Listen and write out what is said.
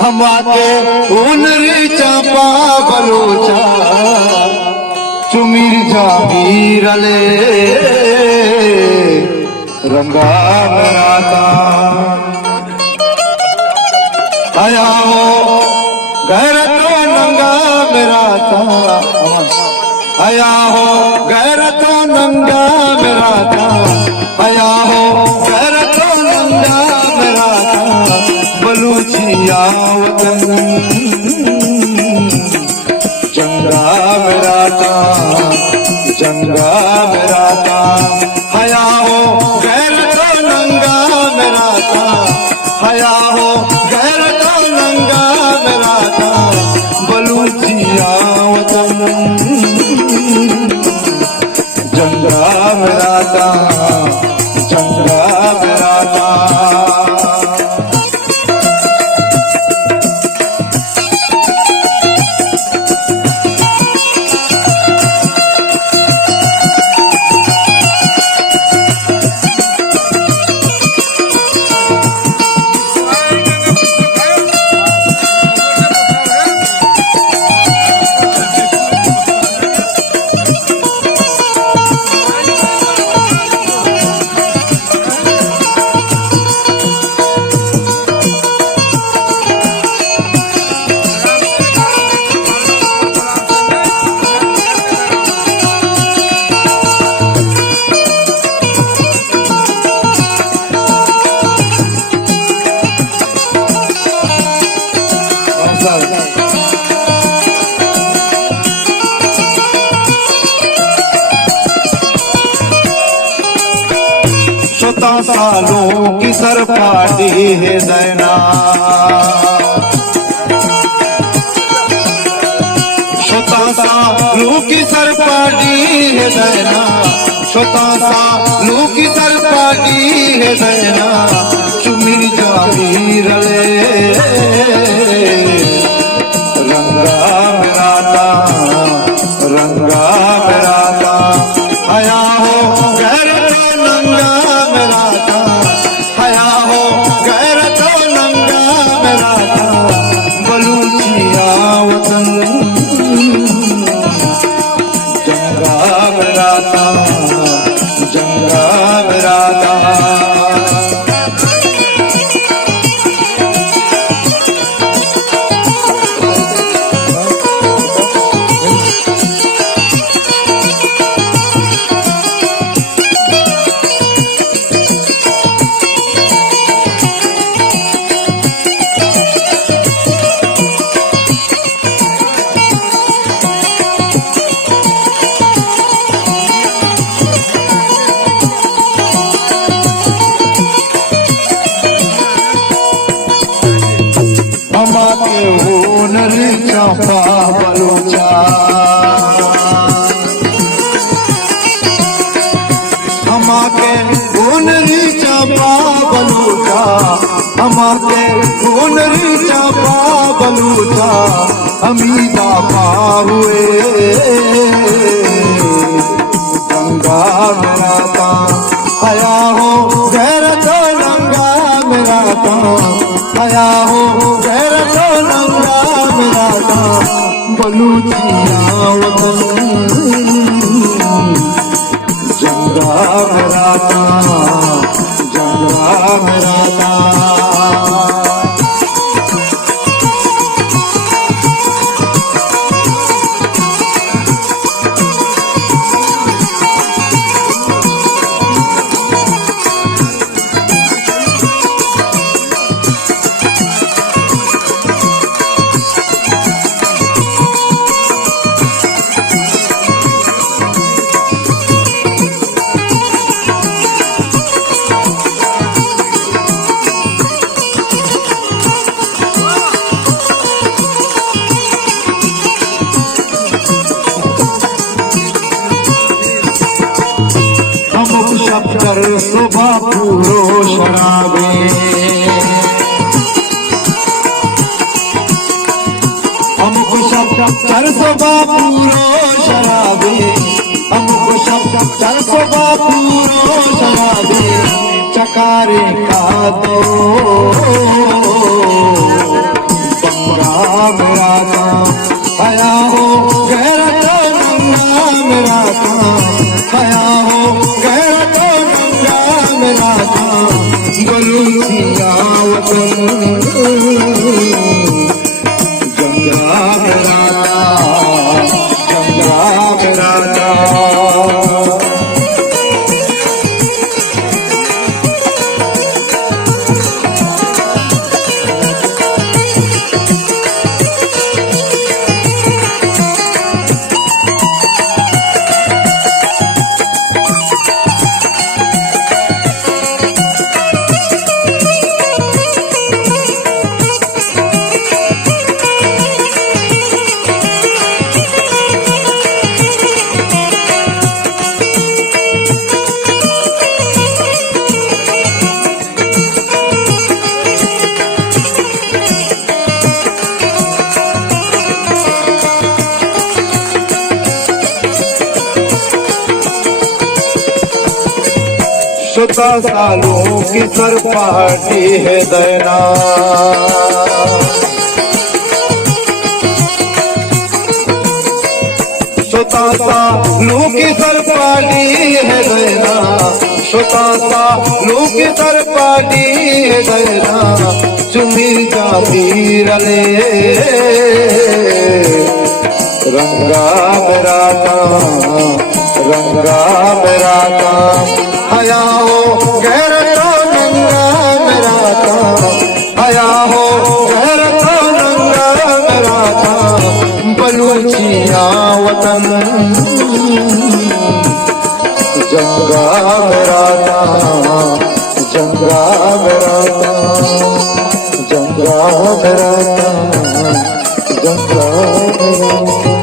हमाके उनरी चापा बलोचा चुमिर जामीर ले रंगा मराता आया हो घर तो नंगा मराता आया हो घर तो नंगा मराता आया हो घर तो नंगा मराता बलूचिया वतन जंगा मराता जंगा मराता आया हो घर तो नंगा मराता आया हो घर तो नंगा मराता बलूचिया वतन जंगा मराता जंगा मराता सालों की सरपाटी है दैना शोता सालों की सरपाटी है दैना शोता सालों की सरपाटी है दैना चुमिर जामीर ले रंगा मराता रंगा मराता आया हो घर नंगा मराता आया हो घर तो नंगा मराता बलूचिया वतन जंगा मराता जंगा मराता चापा बलोचा हमाके उनरी चापा बलोचा हमाके उनरी चापा बलोचा हमीदा पा हुए गंगा मराता आया हो घर तो गंगा मराता आया हो घर तो नंगा मराता बलूचिया वतन जंगा मराता जंगा मराता कर शोभा पूरो शराबे हमको शब्द कर शोभा पूरो शराबे हमको शब्द कर शोभा पूरो शराबे चकारे का दो सुता सालों की सरपाटी है दैना। सुता सालों की सरपाटी है दैना, सुता सालों की सरपाटी है दैना, चुमी जाती रले रंगा मेरा काम, रंगा मेरा काम, हया हो गैर तो नंगा मेरा काम, हया हो गैर तो नंगा मेरा काम, बलूचिया वतन जंगा मेरा काम, जंगा मेरा काम, जंगा मेरा काम, जंगा मेरा